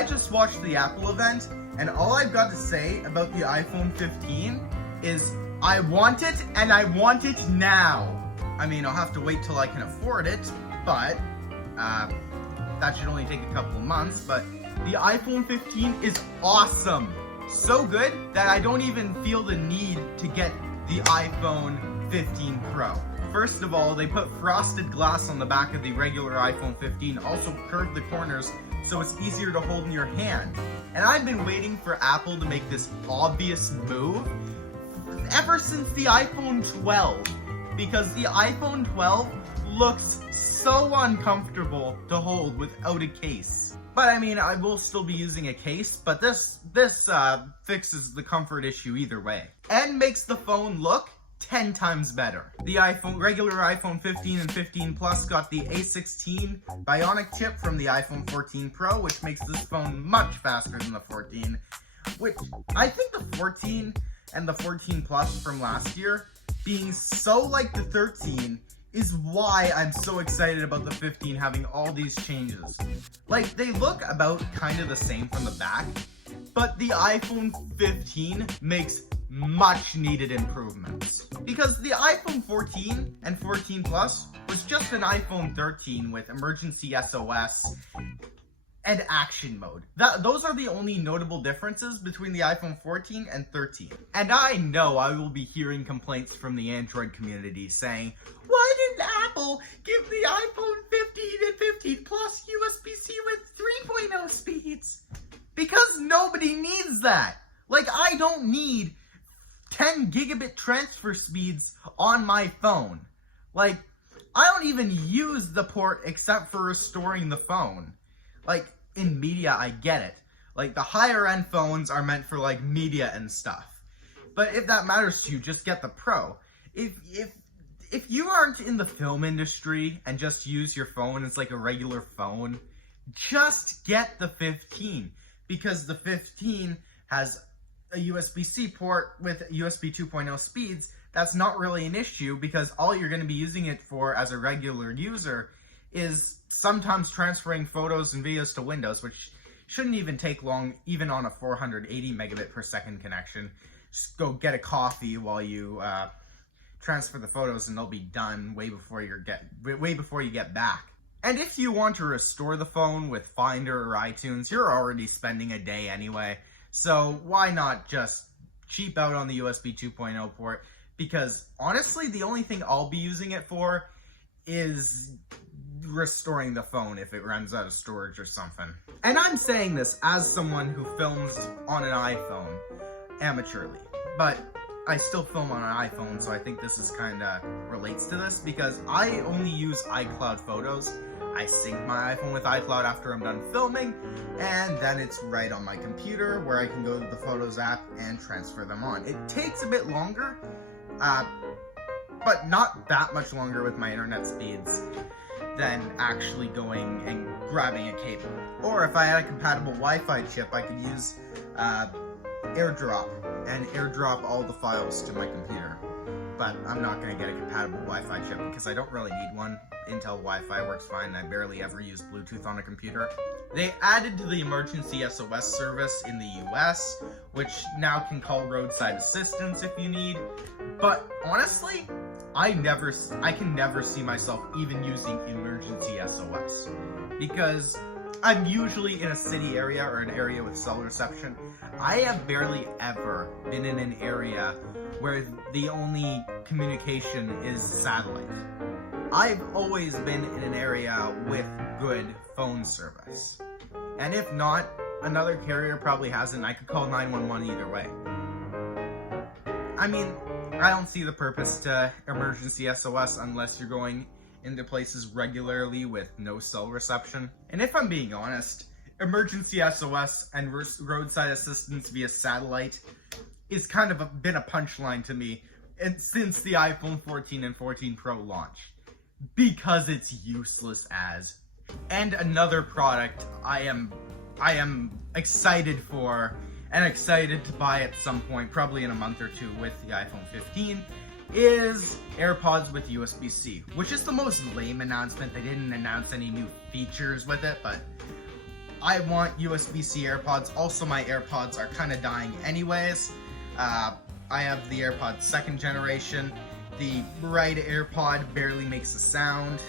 I just watched the Apple event, and all I've got to say about the iPhone 15 is I want it, and I want it now. I mean, I'll have to wait till I can afford it, but that should only take a couple of months, but the iPhone 15 is awesome. So good that I don't even feel the need to get the iPhone 15 Pro. First of all, they put frosted glass on the back of the regular iPhone 15, also curved the corners so it's easier to hold in your hand. And I've been waiting for Apple to make this obvious move ever since the iPhone 12, because the iPhone 12 looks so uncomfortable to hold without a case. But I mean, I will still be using a case, but this fixes the comfort issue either way. And makes the phone look 10 times better. The regular iPhone 15 and 15 Plus got the A16 Bionic chip from the iPhone 14 Pro, which makes this phone much faster than the 14, which I think the 14 and the 14 Plus from last year being so like the 13 is why I'm so excited about the 15 having all these changes. Like, they look about kind of the same from the back, but the iPhone 15 makes much needed improvements. Because the iPhone 14 and 14 Plus was just an iPhone 13 with emergency SOS and action mode. Those are the only notable differences between the iPhone 14 and 13. And I know I will be hearing complaints from the Android community saying, why didn't Apple give the iPhone 15 and 15 Plus USB-C with 3.0 speeds? Because nobody needs that. Like, I don't need 10 gigabit transfer speeds on my phone. Like, I don't even use the port except for restoring the phone. Like, in media, I get it. Like, the higher end phones are meant for, like, media and stuff. But if that matters to you, just get the Pro. If you aren't in the film industry and just use your phone as like a regular phone, just get the 15. Because the 15 has a USB-C port with USB 2.0 speeds. That's not really an issue because all you're going to be using it for as a regular user is sometimes transferring photos and videos to Windows, which shouldn't even take long, even on a 480 megabit per second connection. Just go get a coffee while you transfer the photos and they'll be done way before you get back. And if you want to restore the phone with Finder or iTunes, you're already spending a day anyway. So why not just cheap out on the USB 2.0 port? Because honestly, the only thing I'll be using it for is restoring the phone if it runs out of storage or something. And I'm saying this as someone who films on an iPhone amateurly, but I still film on an iPhone, so I think this is kind of relates to this because I only use iCloud photos. I sync my iPhone with iCloud after I'm done filming, and then it's right on my computer where I can go to the Photos app and transfer them on. It takes a bit longer, but not that much longer with my internet speeds than actually going and grabbing a cable. Or if I had a compatible Wi-Fi chip, I could use AirDrop and AirDrop all the files to my computer. But I'm not going to get a compatible Wi-Fi chip because I don't really need one. Intel Wi-Fi works fine. I barely ever use Bluetooth on a computer. They added to the emergency SOS service in the US, which now can call roadside assistance if you need. But honestly, I can never see myself even using emergency SOS because I'm usually in a city area or an area with cell reception. I have barely ever been in an area where the only communication is satellite. I've always been in an area with good phone service. And if not, another carrier probably has it and I could call 911 either way. I mean, I don't see the purpose to emergency SOS unless you're going into places regularly with no cell reception. And if I'm being honest, emergency SOS and roadside assistance via satellite is kind of been a punchline to me since the iPhone 14 and 14 Pro launched. Because it's useless as. And another product I am excited for and excited to buy at some point, probably in a month or two with the iPhone 15, is AirPods with USB-C, which is the most lame announcement. They didn't announce any new features with it, but I want USB-C AirPods. Also, my AirPods are kind of dying anyways. I have the AirPods 2nd generation. The right AirPod barely makes a sound.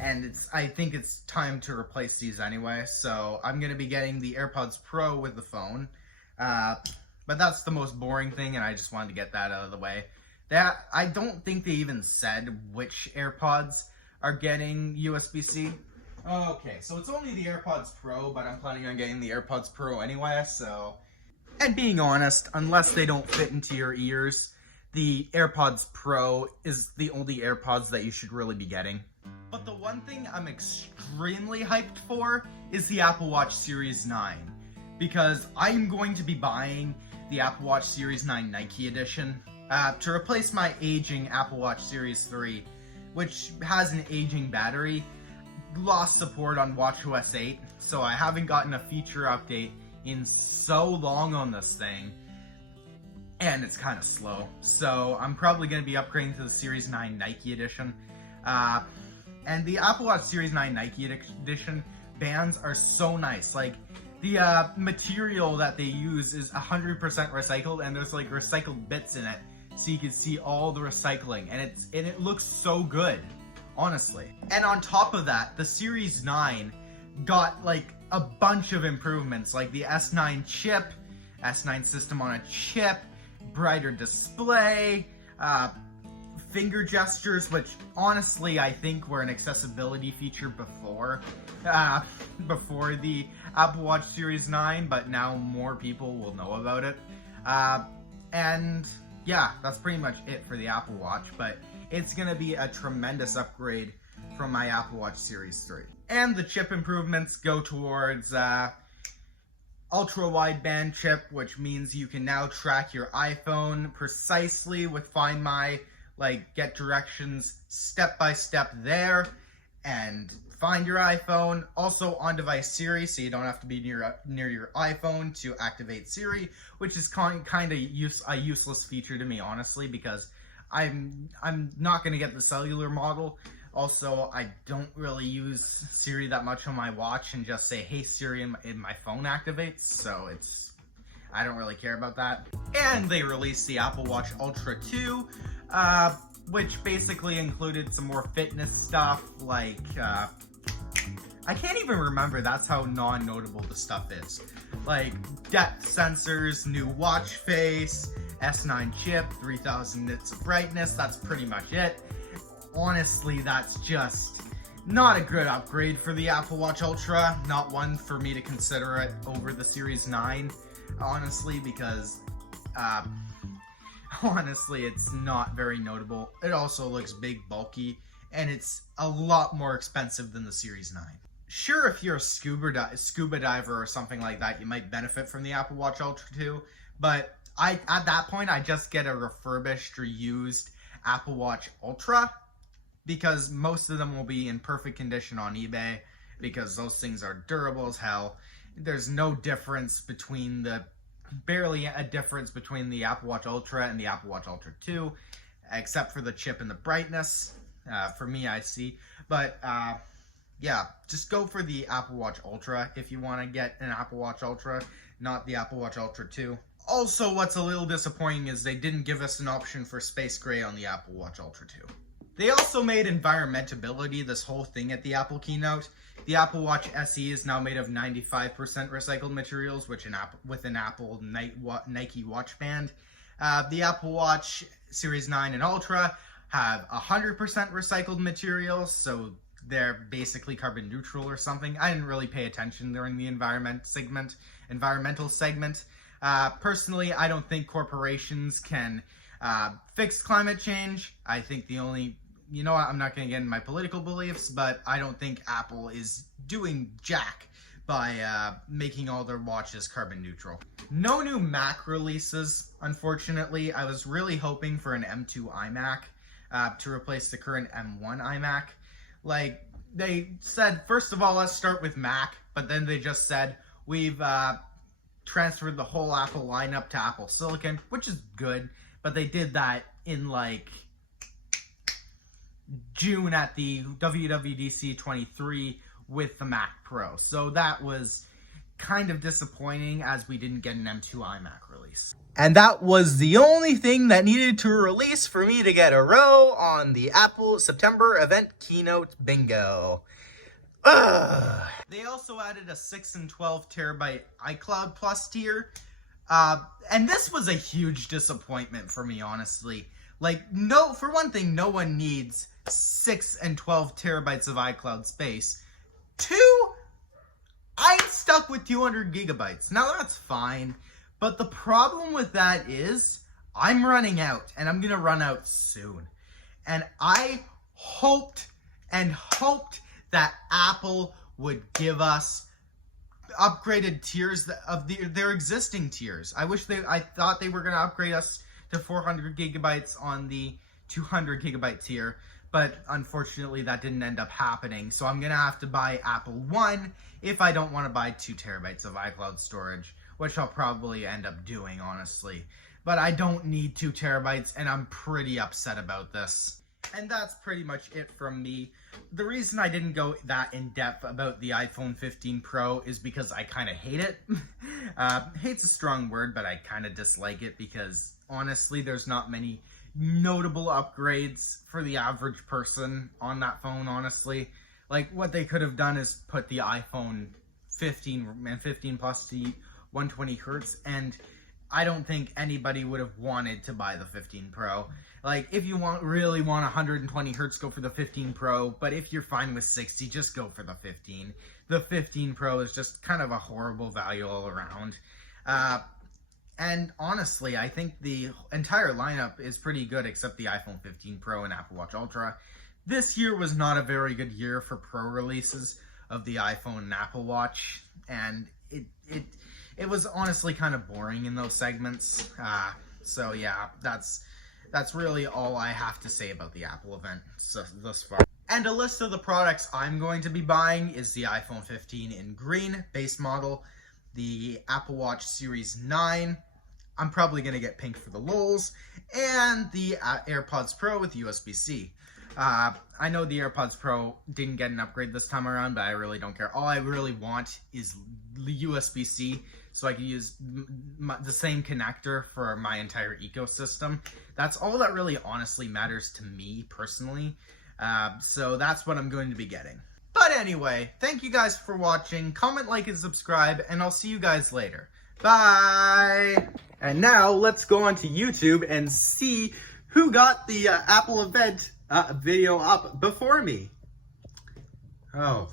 And I think it's time to replace these anyway. So I'm going to be getting the AirPods Pro with the phone. But that's the most boring thing, and I just wanted to get that out of the way. I don't think they even said which AirPods are getting USB-C. Okay, so it's only the AirPods Pro, but I'm planning on getting the AirPods Pro anyway, so... And being honest, unless they don't fit into your ears, the AirPods Pro is the only AirPods that you should really be getting. But the one thing I'm extremely hyped for is the Apple Watch Series 9. Because I'm going to be buying the Apple Watch Series 9 Nike Edition to replace my aging Apple Watch Series 3, which has an aging battery. Lost support on watchOS 8, so I haven't gotten a feature update in so long on this thing, and it's kind of slow. So I'm probably going to be upgrading to the Series 9 Nike Edition. And the Apple Watch Series 9 Nike Edition bands are so nice. Like, the material that they use is 100% recycled, and there's like recycled bits in it, so you can see all the recycling, and it looks so good. Honestly. And on top of that, the Series 9 got like a bunch of improvements, like the S9 chip, S9 system on a chip, brighter display, finger gestures, which honestly I think were an accessibility feature before the Apple Watch Series 9, but now more people will know about it. And yeah, that's pretty much it for the Apple Watch, but it's going to be a tremendous upgrade from my Apple Watch Series 3. And the chip improvements go towards ultra-wideband chip, which means you can now track your iPhone precisely with Find My, like get directions step-by-step there, and find your iPhone. Also on-device Siri, so you don't have to be near your iPhone to activate Siri, which is kind of a useless feature to me, honestly, because I'm not going to get the cellular model. Also, I don't really use Siri that much on my watch and just say, hey Siri, and my phone activates, so I don't really care about that. And they released the Apple Watch Ultra 2, which basically included some more fitness stuff, like, I can't even remember, that's how non-notable the stuff is. Like, depth sensors, new watch face, S9 chip, 3000 nits of brightness, that's pretty much it. Honestly, that's just not a good upgrade for the Apple Watch Ultra, not one for me to consider it over the Series 9, honestly, because, honestly, it's not very notable. It also looks big, bulky, and it's a lot more expensive than the Series 9. Sure, if you're a scuba diver or something like that, you might benefit from the Apple Watch Ultra 2, but at that point, I just get a refurbished or used Apple Watch Ultra, because most of them will be in perfect condition on eBay, because those things are durable as hell. There's no difference between barely a difference between the Apple Watch Ultra and the Apple Watch Ultra 2, except for the chip and the brightness. For me, I see. But, yeah, just go for the Apple Watch Ultra if you want to get an Apple Watch Ultra, not the Apple Watch Ultra 2. Also, what's a little disappointing is they didn't give us an option for Space Gray on the Apple Watch Ultra 2. They also made environmentability this whole thing at the Apple Keynote. The Apple Watch SE is now made of 95% recycled materials, with an Apple Nike watch band. The Apple Watch Series 9 and Ultra have 100% recycled materials, so they're basically carbon neutral or something. I didn't really pay attention during the environmental segment. Personally, I don't think corporations can fix climate change. I think you know what, I'm not going to get into my political beliefs, but I don't think Apple is doing jack by making all their watches carbon neutral. No new Mac releases, unfortunately. I was really hoping for an M2 iMac to replace the current M1 iMac. Like, they said, first of all, let's start with Mac, but then they just said, we've transferred the whole Apple lineup to Apple Silicon, which is good, but they did that in, like, June at the WWDC 23, with the Mac Pro. So that was kind of disappointing, as we didn't get an M2 iMac release. And that was the only thing that needed to release for me to get a row on the Apple September event keynote bingo. Ugh. They also added a 6 and 12 terabyte iCloud Plus tier. And this was a huge disappointment for me, honestly. Like, no, for one thing, no one needs 6 and 12 terabytes of iCloud space. 2, I'm stuck with 200 gigabytes. Now, that's fine. But the problem with that is I'm running out, and I'm going to run out soon. And I hoped that Apple would give us upgraded tiers of their existing tiers. I thought they were going to upgrade us to 400 gigabytes on the 200 gigabyte tier, but unfortunately that didn't end up happening. So I'm going to have to buy Apple One if I don't want to buy 2 terabytes of iCloud storage, which I'll probably end up doing, honestly. But I don't need 2 terabytes, and I'm pretty upset about this. And that's pretty much it from me. The reason I didn't go that in-depth about the iPhone 15 Pro is because I kind of hate it. Hate's a strong word, but I kind of dislike it because, honestly, there's not many notable upgrades for the average person on that phone, honestly. Like, what they could have done is put the iPhone 15 and 15 Plus to 120 hertz, and I don't think anybody would have wanted to buy the 15 Pro. Like, if you really want 120 hertz, go for the 15 Pro, but if you're fine with 60, just go for the 15. The 15 Pro is just kind of a horrible value all around. And honestly, I think the entire lineup is pretty good except the iPhone 15 Pro and Apple Watch Ultra. This year was not a very good year for Pro releases of the iPhone and Apple Watch, and it was honestly kind of boring in those segments. So yeah, that's really all I have to say about the Apple event thus far. And a list of the products I'm going to be buying is the iPhone 15 in green, base model, the Apple Watch Series 9, I'm probably going to get pink for the lulz, and the AirPods Pro with USB-C. I know the AirPods Pro didn't get an upgrade this time around, but I really don't care. All I really want is USB-C, so I can use the same connector for my entire ecosystem. That's all that really honestly matters to me personally. So that's what I'm going to be getting. But anyway, thank you guys for watching. Comment, like, and subscribe, and I'll see you guys later. Bye! And now let's go onto YouTube and see who got the Apple event video up before me. Oh.